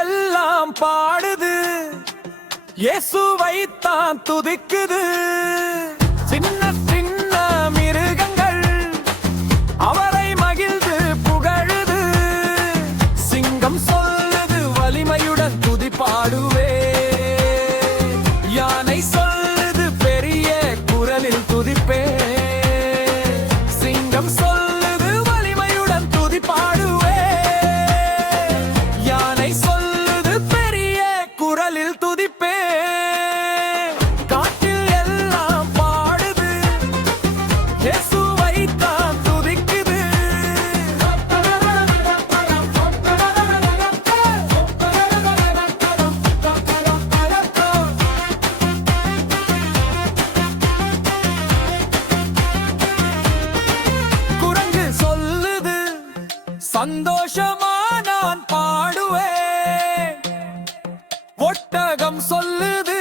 எல்லாம் பாடுது, இயேசுவைத்தான் துதிக்குது. சின்ன சின்ன மிருகங்கள் அவரை மகிழ்ந்து புகழுது. சிங்கம் சொல்லுது வலிமையுடன் துதி பாடுவே. யானை சொல்லுது பெரிய குரலில் துதிப்பே. சிங்கம் சொல்லுது வலிமையுடன் துதி பாடுவே. யானை சொல்லுது பெரிய குரலில் துதிப்பே. காட்டில் எல்லாம் பாடுது, இயேசுவைத்தான் துதிக்குது. குரங்கு சொல்லுது சந்தோஷமா நான் பாடுவேன். ஒட்டகம் சொல்லுது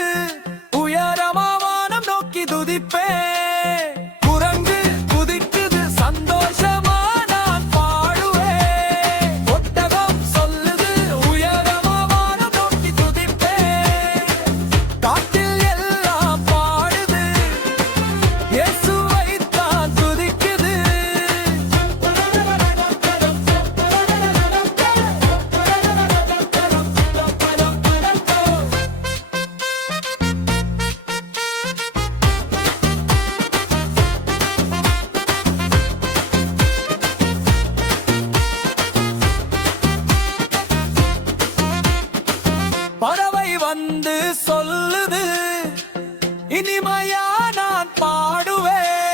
உயரமா வானம் நோக்கி துதிப்பேன். குரங்கு குதிக்குது சந்தோஷமா நான் பாடுவேன். ஒட்டகம் சொல்லுது உயரமா வானம் நோக்கி துதிப்பேன். காட்டில் எல்லாம் பாடுது, இயேசுவைத்தான் துதிக்குது. பறவை வந்து சொல்லுது இனிமையா நான் பாடுவேன்.